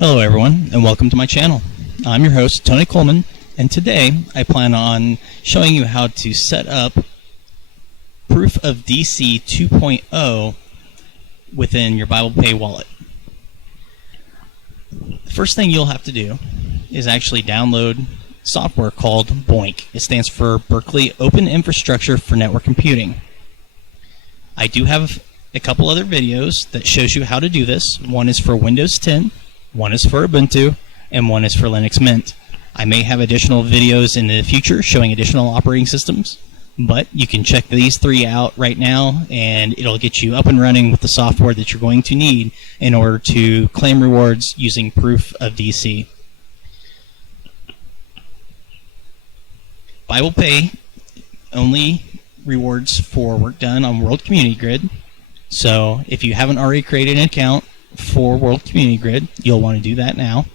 Hello everyone, and welcome to my channel. I'm your host, Tony Coleman, and today I plan on showing you how to set up Proof of DC 2.0 within your BiblePay wallet. The first thing you'll have to do is actually download software called BOINC. It stands for Berkeley Open Infrastructure for Network Computing. I do have a couple other videos that shows you how to do this. One is for Windows 10, one is for Ubuntu, and one is for Linux Mint. I may have additional videos in the future showing additional operating systems, but you can check these three out right now and it'll get you up and running with the software that you're going to need in order to claim rewards using Proof of DC. BiblePay only rewards for work done on World Community Grid. So if you haven't already created an account for World Community Grid, you'll want to do that now.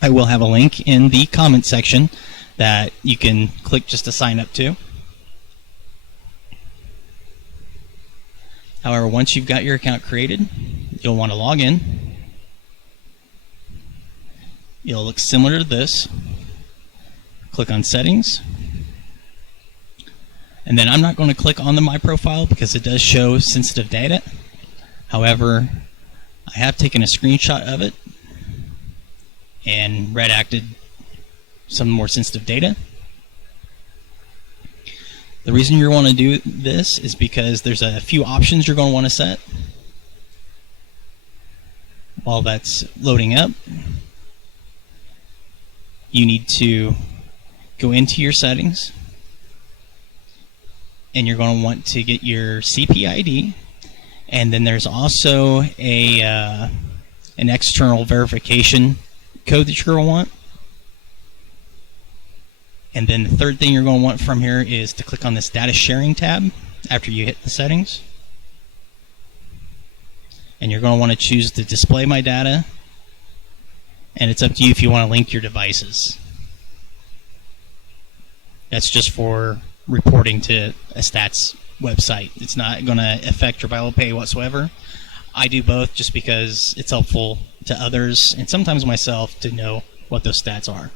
I will have a link in the comment section that you can click just to sign up to. However, once you've got your account created, you'll want to log in. It'll look similar to this. Click on Settings. And then I'm not going to click on the My Profile because it does show sensitive data. However, I have taken a screenshot of it and redacted some more sensitive data. The reason you want to do this is because there's a few options you're going to want to set. While that's loading up, you need to go into your settings and you're going to want to get your CPID, and then there's also an external verification code that you're going to want. And then the third thing you're going to want from here is to click on this data sharing tab after you hit the settings. And you're going to want to choose to display my data, and it's up to you if you want to link your devices. That's just for reporting to a stats website. It's not going to affect your BiblePay whatsoever. I do both just because it's helpful to others and sometimes myself to know what those stats are.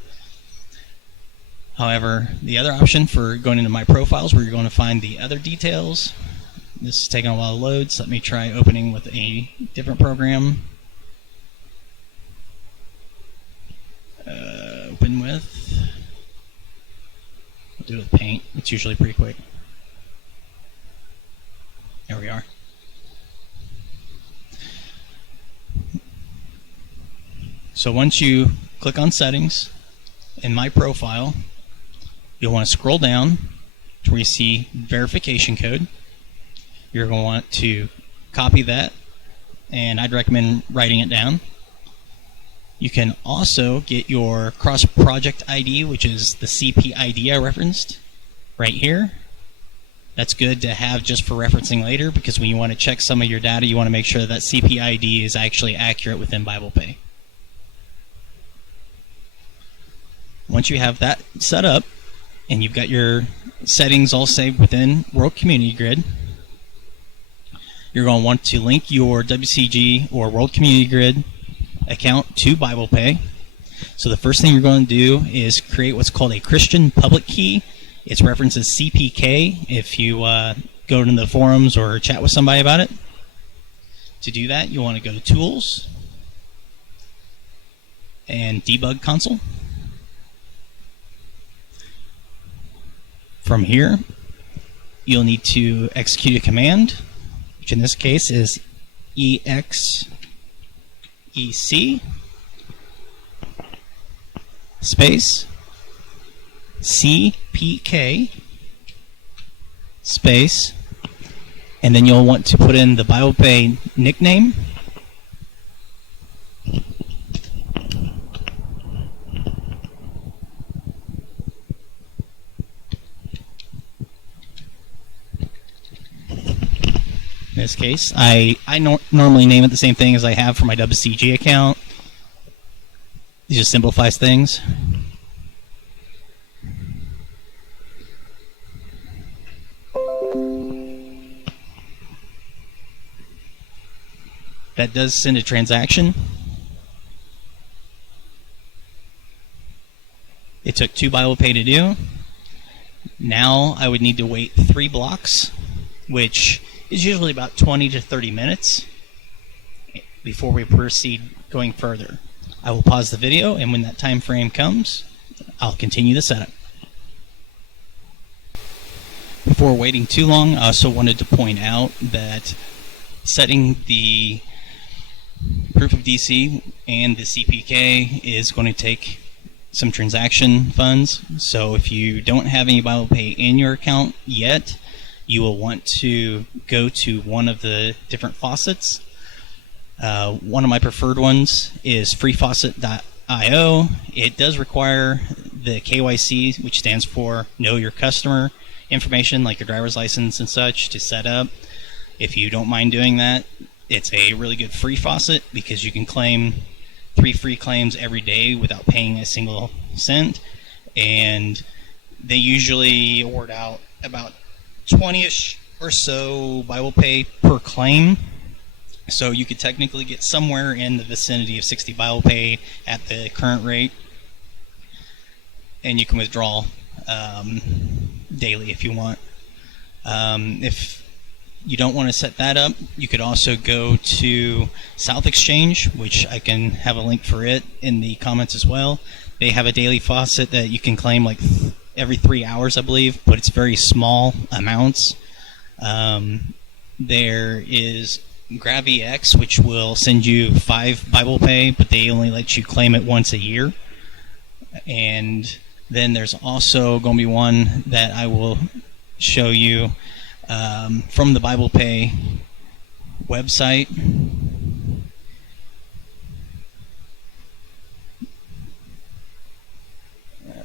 However, the other option for going into My Profiles, where you're going to find the other details, this is taking a while to load, so let me try opening with a different program. Open with, we'll do it with Paint. It's usually pretty quick. There we are. So once you click on Settings in My Profile, you'll want to scroll down to where you see Verification Code. You're going to want to copy that, and I'd recommend writing it down. You can also get your cross-project ID, which is the CPID I referenced right here. That's good to have just for referencing later, because when you want to check some of your data, you want to make sure that CPID is actually accurate within BiblePay. Once you have that set up, and you've got your settings all saved within World Community Grid, you're going to want to link your WCG or World Community Grid account to BiblePay. So the first thing you're going to do is create what's called a Christian public key. It's referenced as CPK if you go into the forums or chat with somebody about it. To do that, you want to go to Tools and Debug Console. From here, you'll need to execute a command, which in this case is EXEC space CPK space, and then you'll want to put in the BiblePay nickname. In this case, I normally name it the same thing as I have for my WCG account. It just simplifies things. That does send a transaction. It took 2 BiblePay to do. Now I would need to wait 3 blocks, which is usually about 20 to 30 minutes before we proceed going further. I will pause the video, and when that time frame comes, I'll continue the setup. Before waiting too long, I also wanted to point out that setting the proof of DC and the CPK is going to take some transaction funds. So if you don't have any BiblePay in your account yet, you will want to go to one of the different faucets. One of my preferred ones is freefaucet.io. It does require the KYC, which stands for Know Your Customer information, like your driver's license and such, to set up. If you don't mind doing that, it's a really good free faucet because you can claim 3 free claims every day without paying a single cent, and they usually award out about 20-ish or so BiblePay per claim. So you could technically get somewhere in the vicinity of 60 BiblePay at the current rate, and you can withdraw daily if you want. If you don't want to set that up, you could also go to South Exchange, which I can have a link for it in the comments as well. They have a daily faucet that you can claim like every 3 hours, I believe, but it's very small amounts. There is GraviX, which will send you 5 BiblePay, but they only let you claim it once a year. And then there's also going to be one that I will show you from the BiblePay website.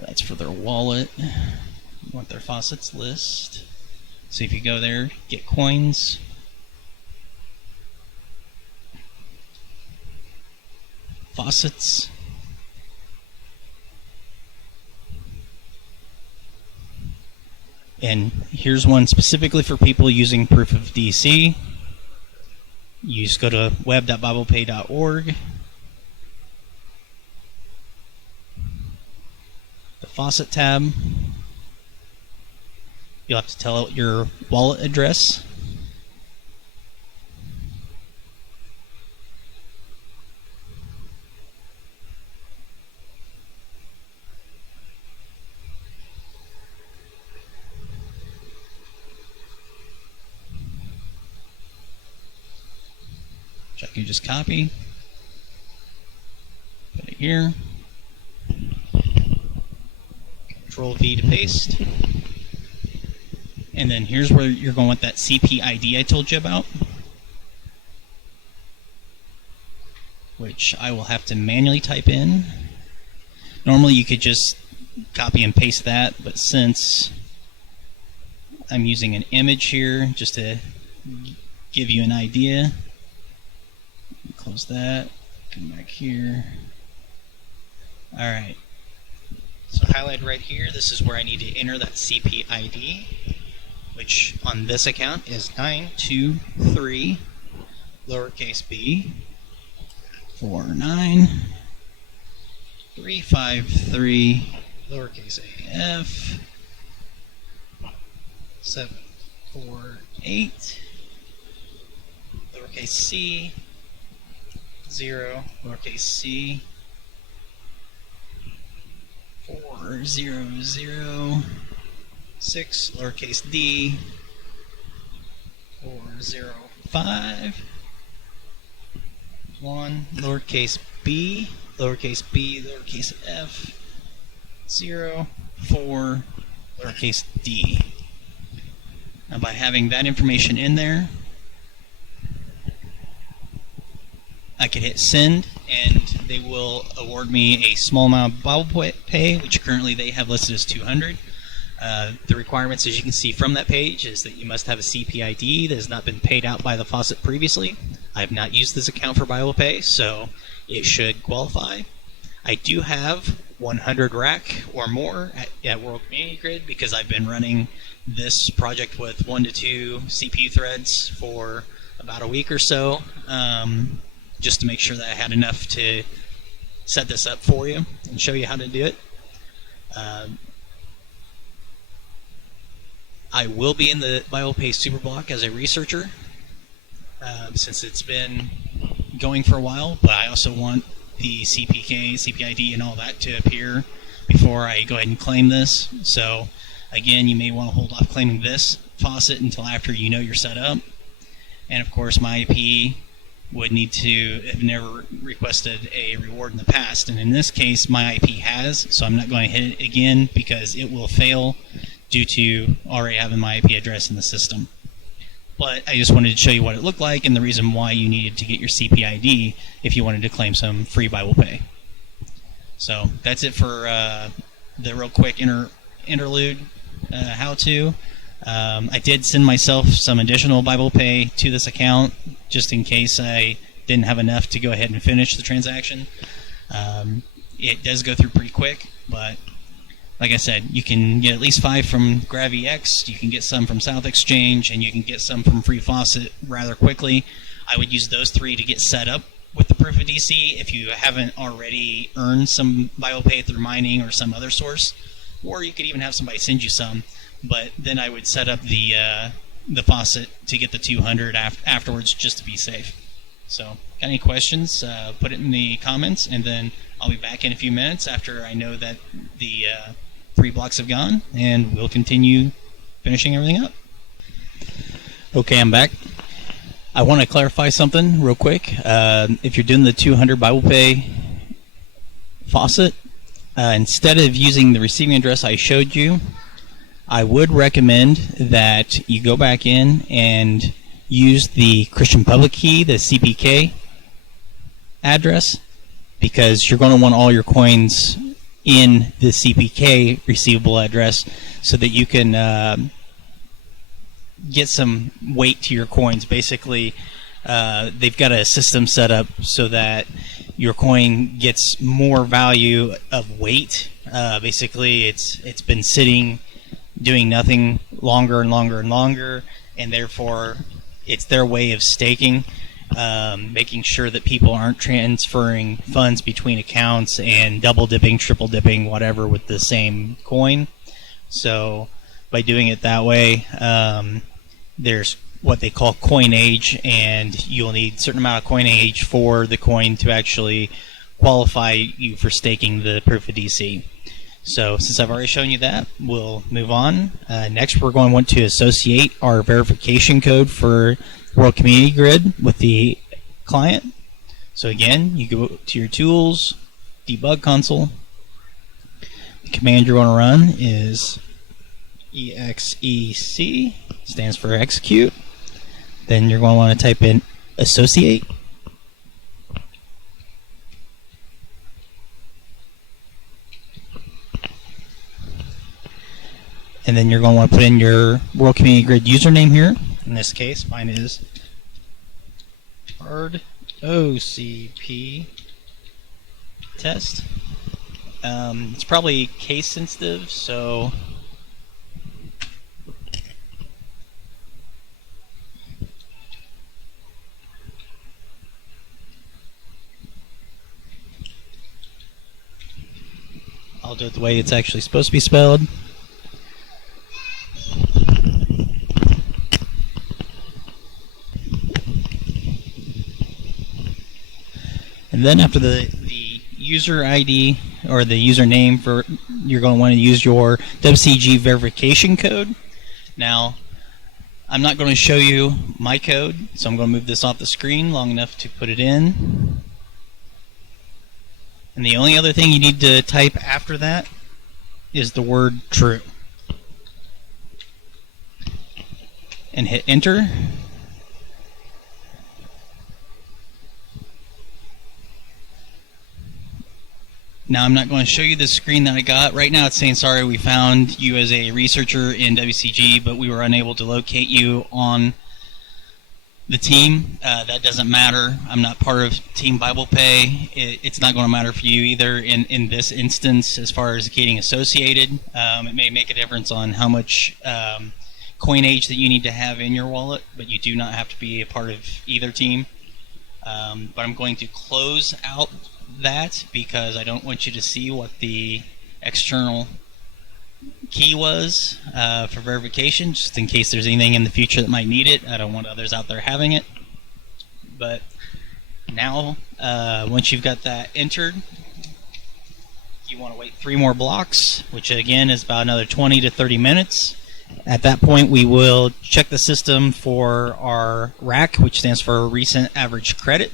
That's for their wallet. You want their faucets list. So if you go there, get coins. Faucets. And here's one specifically for people using proof of DC. You just go to web.biblepay.org. The faucet tab. You'll have to tell it your wallet address. Which I can just copy, put it here, Control V to paste, and then here's where you're going with that CP ID I told you about, which I will have to manually type in. Normally you could just copy and paste that, but since I'm using an image here just to give you an idea, close that, come back here. Alright, so highlight right here, this is where I need to enter that CP ID, which on this account is 923 lowercase b 49353 lowercase af 748 lowercase c 0 lowercase c 4006 lowercase d 405 1 lowercase b lowercase f 0 4 lowercase d. Now by having that information in there, I can hit send, and they will award me a small amount of BiblePay, which currently they have listed as 200. The requirements, as you can see from that page, is that you must have a CPID that has not been paid out by the faucet previously. I have not used this account for BiblePay, so it should qualify. I do have 100 rack or more at World Community Grid because I've been running this project with 1 to 2 CPU threads for about a week or so. Just to make sure that I had enough to set this up for you and show you how to do it. I will be in the BiblePay Superblock as a researcher since it's been going for a while, but I also want the CPK, CPID, and all that to appear before I go ahead and claim this. So again, you may want to hold off claiming this faucet until after you know you're set up. And of course, my IP would need to have never requested a reward in the past, and in this case my IP has, so I'm not going to hit it again because it will fail due to already having my IP address in the system. But I just wanted to show you what it looked like and the reason why you needed to get your CPID if you wanted to claim some free BiblePay. So that's it for the real quick interlude how-to. I did send myself some additional BiblePay to this account just in case I didn't have enough to go ahead and finish the transaction. It does go through pretty quick, but like I said, you can get at least 5 from GravEX, you can get some from South Exchange, and you can get some from Free Faucet rather quickly. I would use those 3 to get set up with the proof of DC if you haven't already earned some BiblePay through mining or some other source, or you could even have somebody send you some. But then I would set up the faucet to get the 200 afterwards just to be safe. So, got any questions? Put it in the comments, and then I'll be back in a few minutes after I know that the 3 blocks have gone, and we'll continue finishing everything up. Okay, I'm back. I want to clarify something real quick. If you're doing the 200 BiblePay faucet, instead of using the receiving address I showed you, I would recommend that you go back in and use the Christian Public Key, the CPK address, because you're going to want all your coins in the CPK receivable address so that you can get some weight to your coins. Basically, they've got a system set up so that your coin gets more value of weight. Basically, it's been sitting doing nothing longer and longer and longer, and therefore it's their way of staking, making sure that people aren't transferring funds between accounts and double dipping, triple dipping, whatever with the same coin. So by doing it that way, there's what they call coin age, and you'll need a certain amount of coin age for the coin to actually qualify you for staking the proof of DC. So since I've already shown you that, we'll move on. Next, we're going to want to associate our verification code for World Community Grid with the client. So again, you go to your tools, debug console. The command you're going to run is exec, stands for execute. Then you're going to want to type in associate. And then you're going to want to put in your World Community Grid username here. In this case, mine is OCP test. It's probably case sensitive, so I'll do it the way it's actually supposed to be spelled. And then after the user ID or the username, for you're going to want to use your WCG verification code. Now, I'm not going to show you my code, so I'm going to move this off the screen long enough to put it in. And the only other thing you need to type after that is the word true. And hit enter. Now I'm not going to show you the screen that I got. Right now it's saying, sorry, we found you as a researcher in WCG, but we were unable to locate you on the team. That doesn't matter. I'm not part of Team BiblePay. It's not going to matter for you either in this instance as far as getting associated. It may make a difference on how much coin age that you need to have in your wallet, but you do not have to be a part of either team. But I'm going to close out that because I don't want you to see what the external key was for verification, just in case there's anything in the future that might need it. I don't want others out there having it. But now, once you've got that entered, you want to wait 3 more blocks, which again is about another 20 to 30 minutes. At that point, we will check the system for our RAC, which stands for Recent Average Credit.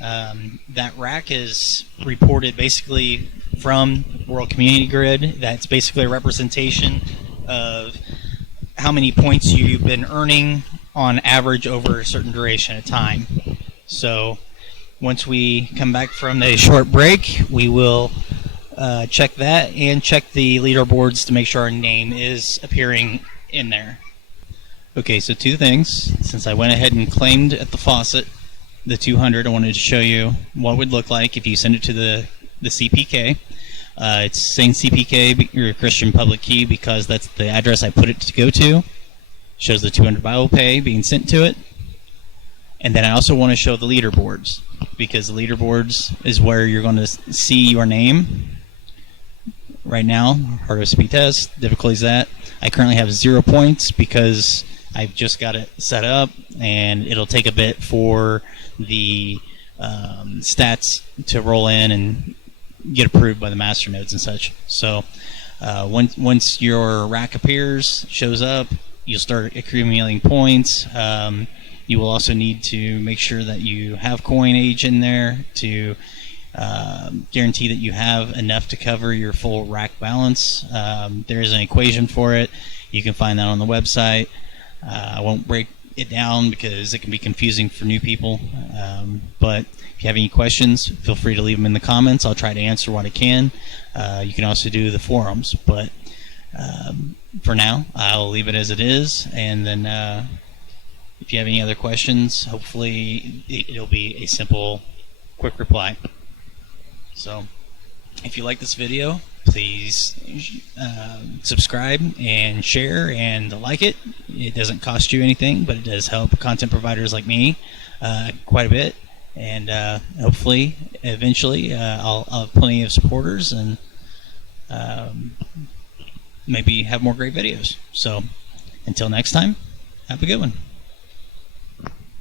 That RAC is reported basically from World Community Grid. That's basically a representation of how many points you've been earning on average over a certain duration of time. So once we come back from a short break, we will check that and check the leaderboards to make sure our name is appearing in there. Okay, so 2 things. Since I went ahead and claimed at the Faucet the 200, I wanted to show you what it would look like if you send it to the CPK. It's saying CPK, or Christian Public Key, because that's the address I put it to go to. Shows the 200 BiblePay being sent to it. And then I also want to show the leaderboards, because the leaderboards is where you're going to see your name. Right now, hard OSP test, difficulty is that. I currently have 0 points because I've just got it set up, and it'll take a bit for the stats to roll in and get approved by the master nodes and such. So once your rack appears, shows up, you'll start accumulating points. You will also need to make sure that you have coin age in there to guarantee that you have enough to cover your full rack balance. There is an equation for it. You can find that on the website. I won't break it down because it can be confusing for new people. But if you have any questions, feel free to leave them in the comments. I'll try to answer what I can. You can also do the forums. But for now, I'll leave it as it is. And then if you have any other questions, hopefully it'll be a simple, quick reply. So if you like this video, please subscribe and share and like it. It doesn't cost you anything, but it does help content providers like me quite a bit. And hopefully, eventually, I'll have plenty of supporters and maybe have more great videos. So until next time, have a good one.